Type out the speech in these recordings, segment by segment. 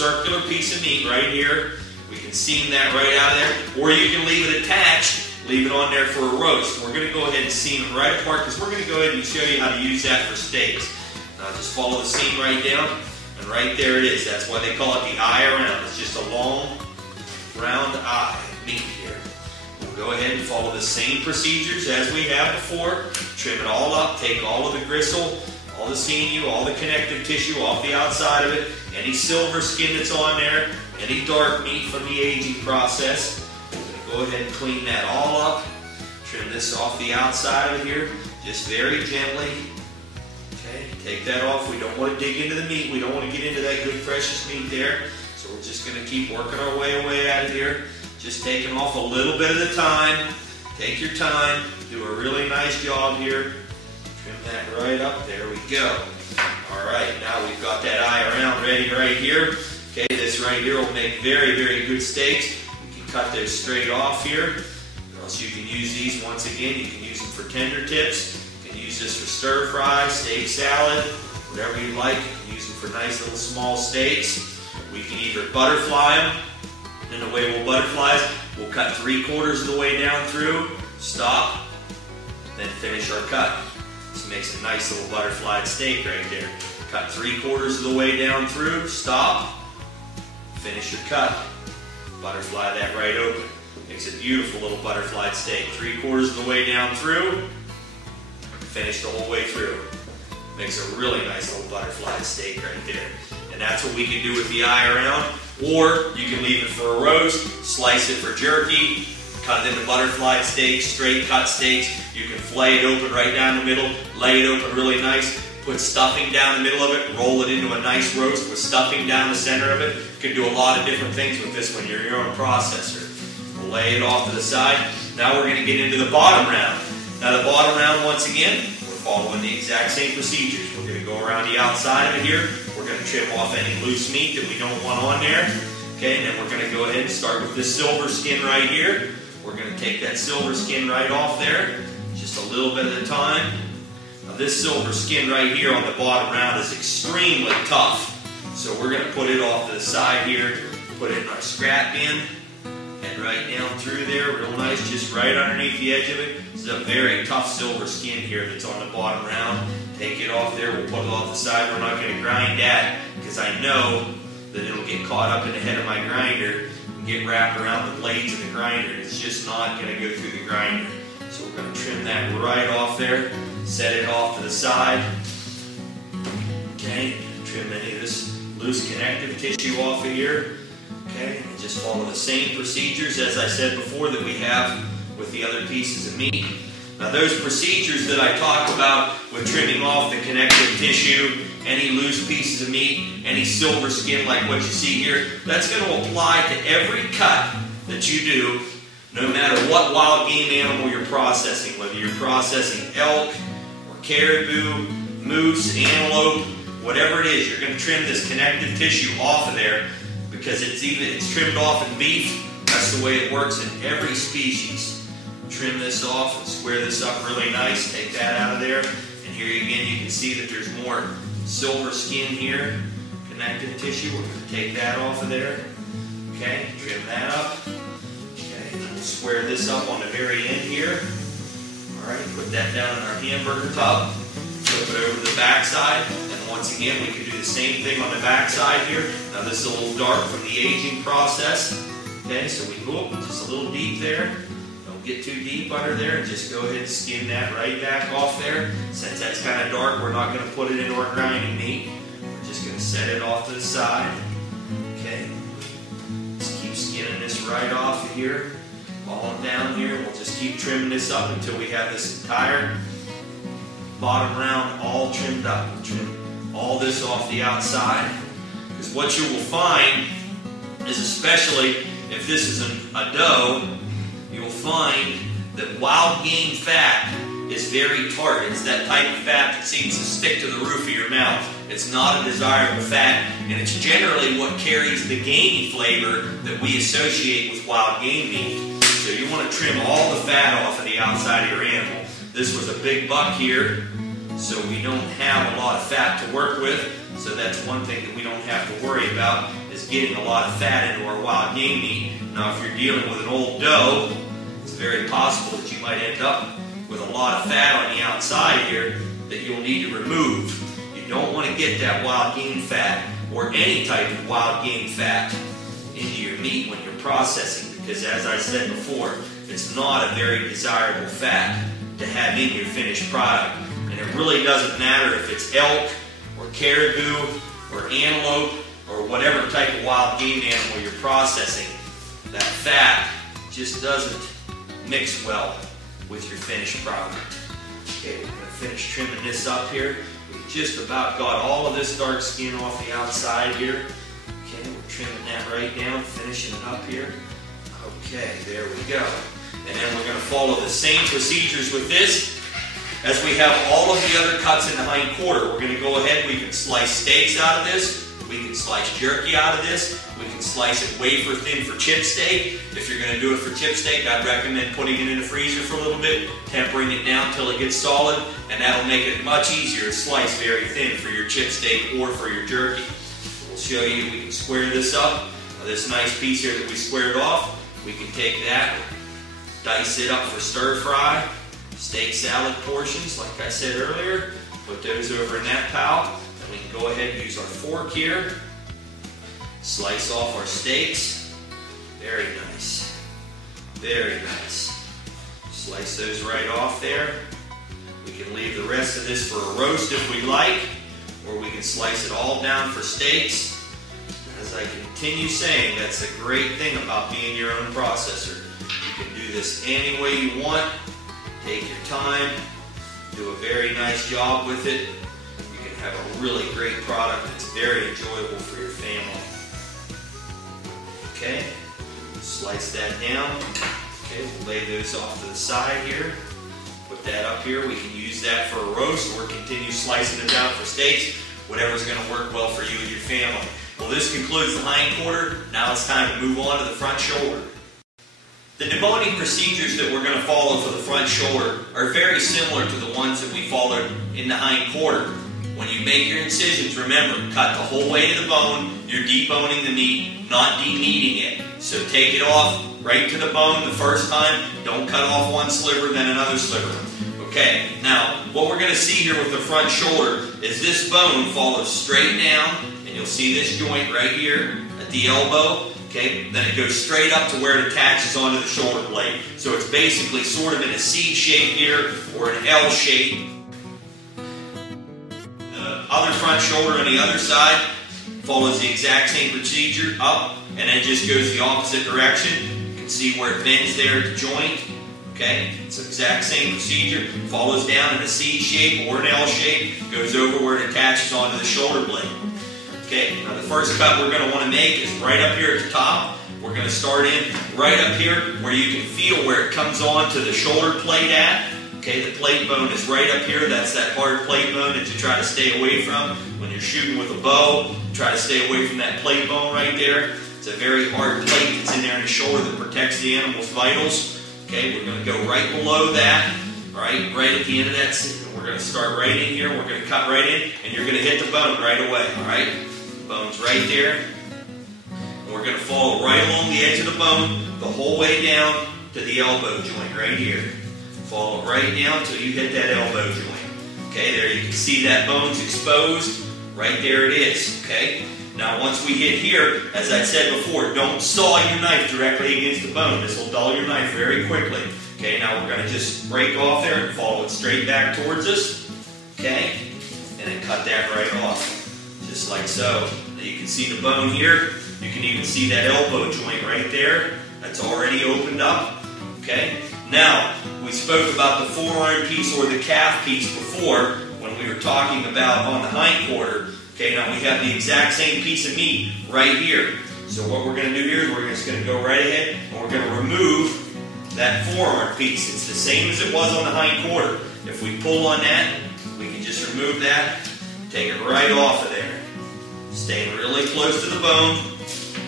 circular piece of meat right here. We can seam that right out of there, or you can leave it attached, leave it on there for a roast. We're going to go ahead and seam it right apart because we're going to go ahead and show you how to use that for steaks. Now just follow the seam right down, and right there it is. That's why they call it the eye around. It's just a long, round eye of meat here. We'll go ahead and follow the same procedures as we have before. Trim it all up, take all of the gristle, all the sinew, all the connective tissue off the outside of it, any silver skin that's on there, any dark meat from the aging process. We're going to go ahead and clean that all up. Trim this off the outside of it here, just very gently. Okay, take that off. We don't want to dig into the meat. We don't want to get into that good precious meat there. So we're just going to keep working our way out of here. Just taking off a little bit at a time. Take your time. Do a really nice job here. Trim that right up. There we go. All right, now we've got that eye around ready right here. Okay, this right here will make very, very good steaks. You can cut those straight off here. Or else you can use these, once again, you can use them for tender tips. You can use this for stir fry, steak salad, whatever you like. You can use them for nice little small steaks. We can either butterfly them. And the way we'll butterfly is, we'll cut 3/4 of the way down through, stop, then finish our cut. This makes a nice little butterflied steak right there. Cut 3/4 of the way down through, stop, finish your cut. Butterfly that right open. Makes a beautiful little butterflied steak. 3/4 of the way down through, finish the whole way through. Makes a really nice little butterflied steak right there. And that's what we can do with the eye around. Or you can leave it for a roast, slice it for jerky, cut it into butterfly steaks, straight cut steaks. You can fillet it open right down the middle, lay it open really nice, put stuffing down the middle of it, roll it into a nice roast with stuffing down the center of it. You can do a lot of different things with this when you're your own processor. We'll lay it off to the side. Now we're going to get into the bottom round. Now the bottom round, once again, we're following the exact same procedures. We're going to go around the outside of it here. We're going to trim off any loose meat that we don't want on there. Okay, and then we're going to go ahead and start with this silver skin right here. We're going to take that silver skin right off there, just a little bit at a time. Now this silver skin right here on the bottom round is extremely tough. So we're going to put it off to the side here, put it in our scrap bin, and right down through there, real nice, just right underneath the edge of it. This is a very tough silver skin here that's on the bottom round. Take it off there, we'll put it off the side. We're not going to grind that because I know that it'll get caught up in the head of my grinder and get wrapped around the blades of the grinder. It's just not going to go through the grinder. So we're going to trim that right off there, set it off to the side. Okay, trim any of this loose connective tissue off of here. Okay, and just follow the same procedures as I said before that we have with the other pieces of meat. Now those procedures that I talked about with trimming off the connective tissue, any loose pieces of meat, any silver skin like what you see here, that's going to apply to every cut that you do, no matter what wild game animal you're processing, whether you're processing elk or caribou, moose, antelope, whatever it is, you're going to trim this connective tissue off of there because it's trimmed off in beef. That's the way it works in every species. Trim this off and square this up really nice. Take that out of there. And here again, you can see that there's more silver skin here, connective tissue. We're going to take that off of there. Okay, trim that up. Okay, and we'll square this up on the very end here. All right, put that down in our hamburger tub. Flip it over to the back side. And once again, we can do the same thing on the back side here. Now this is a little dark from the aging process. Okay, so we go just a little deep there. Get too deep under there and just go ahead and skin that right back off there. Since that's kind of dark, we're not going to put it into our grinding meat. We're just going to set it off to the side. Okay. Just keep skinning this right off of here. Falling down here. We'll just keep trimming this up until we have this entire bottom round all trimmed up. We'll trim all this off the outside. Because what you will find is, especially if this is a doe, you'll find that wild game fat is very tart. It's that type of fat that seems to stick to the roof of your mouth. It's not a desirable fat, and it's generally what carries the gamey flavor that we associate with wild game meat. So you want to trim all the fat off of the outside of your animal. This was a big buck here, so we don't have a lot of fat to work with. So that's one thing that we don't have to worry about, is getting a lot of fat into our wild game meat. Now if you're dealing with an old doe, it's very possible that you might end up with a lot of fat on the outside here that you'll need to remove. You don't want to get that wild game fat or any type of wild game fat into your meat when you're processing, because as I said before, it's not a very desirable fat to have in your finished product. And it really doesn't matter if it's elk or caribou or antelope or whatever type of wild game animal you're processing. That fat just doesn't mix well with your finished product. Okay, we're going to finish trimming this up here. We just about got all of this dark skin off the outside here. Okay, we're trimming that right down, finishing it up here. Okay, there we go. And then we're going to follow the same procedures with this as we have all of the other cuts in the hind quarter. We're going to go ahead, we can slice steaks out of this, we can slice jerky out of this, we can slice it wafer thin for chip steak. If you're going to do it for chip steak, I'd recommend putting it in the freezer for a little bit, tempering it down until it gets solid, and that'll make it much easier to slice very thin for your chip steak or for your jerky. We'll show you, we can square this up. This nice piece here that we squared off, we can take that, dice it up for stir fry, steak salad portions, like I said earlier, put those over in that pile, and we can go ahead and use our fork here, slice off our steaks, very nice, very nice. Slice those right off there. We can leave the rest of this for a roast if we like, or we can slice it all down for steaks. As I continue saying, that's the great thing about being your own processor. You can do this any way you want, take your time, do a very nice job with it. You can have a really great product that's very enjoyable for your family. Okay, slice that down. Okay, we'll lay those off to the side here. Put that up here. We can use that for a roast or continue slicing it down for steaks, whatever's going to work well for you and your family. Well, this concludes the hind quarter. Now it's time to move on to the front shoulder. The deboning procedures that we're going to follow for the front shoulder are very similar to the ones that we followed in the hind quarter. When you make your incisions, remember, cut the whole way to the bone. You're deboning the meat, not de-meating it. So take it off right to the bone the first time. Don't cut off one sliver, then another sliver. Okay, now what we're going to see here with the front shoulder is this bone follows straight down, and you'll see this joint right here at the elbow. Okay, then it goes straight up to where it attaches onto the shoulder blade. So it's basically sort of in a C shape here or an L shape. The other front shoulder on the other side follows the exact same procedure, up, and then just goes the opposite direction. You can see where it bends there at the joint. Okay, it's the exact same procedure. Follows down in a C shape or an L shape, goes over where it attaches onto the shoulder blade. Okay, now the first cut we're going to want to make is right up here at the top. We're going to start in right up here where you can feel where it comes on to the shoulder plate at. Okay, the plate bone is right up here. That's that hard plate bone that you try to stay away from when you're shooting with a bow. Try to stay away from that plate bone right there. It's a very hard plate that's in there in the shoulder that protects the animal's vitals. Okay, we're going to go right below that, right at the end of that. We're going to start right in here. We're going to cut right in, and you're going to hit the bone right away, all right? Bone's right there. And we're going to follow right along the edge of the bone the whole way down to the elbow joint right here. Follow it right down until you hit that elbow joint. Okay, there you can see that bone's exposed. Right there it is, okay? Now once we hit here, as I said before, don't saw your knife directly against the bone. This will dull your knife very quickly. Okay, now we're going to just break off there and follow it straight back towards us. Okay, and then cut that right off. Just like so. Now you can see the bone here. You can even see that elbow joint right there. That's already opened up. Okay. Now, we spoke about the forearm piece or the calf piece before when we were talking about on the hind quarter. Okay, now we have the exact same piece of meat right here. So what we're going to do here is we're just going to go right ahead and we're going to remove that forearm piece. It's the same as it was on the hind quarter. If we pull on that, we can just remove that, take it right off of there. Staying really close to the bone,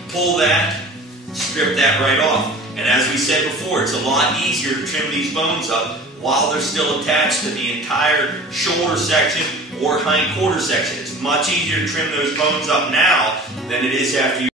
pull that, strip that right off. And as we said before, it's a lot easier to trim these bones up while they're still attached to the entire shoulder section or hind quarter section. It's much easier to trim those bones up now than it is after you